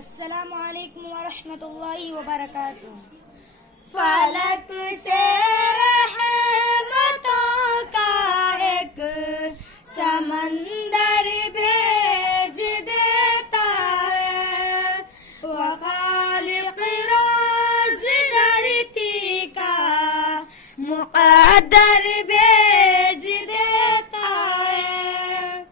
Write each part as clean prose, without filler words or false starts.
السلام علیکم ورحمۃ اللہ وبرکاتہ۔ فلک سے رحمتوں کا ایک سمندر بھیج دیتا ہے، وہ خالق روز دھرتی کا مقدر بھیج دیتا ہے۔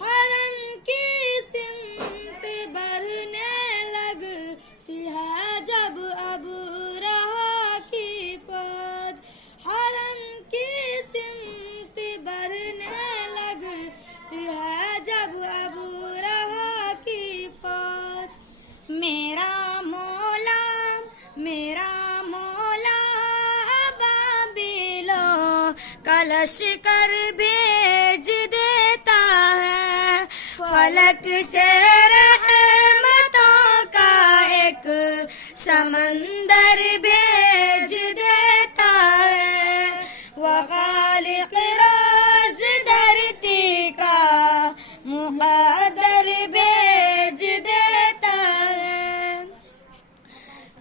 حرم کی سمت بڑھنے لگتی ہے جب ابرہا کی فوج، حرم کی سمت بڑھنے لگتی ہے جب ابرہا کی فوج۔ میرا مولا ابابیلو کا لشکر بھیج دیتا ہے، فلک سے رحمتوں کا ایک سمندر بھیج دیتا ہے، وہ خالق روز دھرتی کا مقدر بھیج دیتا ہے۔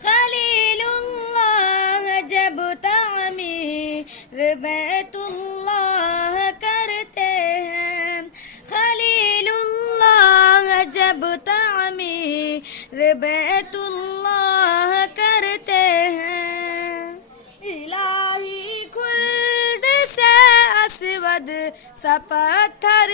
خلیل اللہ جب تعمیر بیت اللہ کرتے ہیں، خلیل اللہ جب تعمیر بیت اللہ کرتے ہیں، الہی خلد سے اسود سا پتھر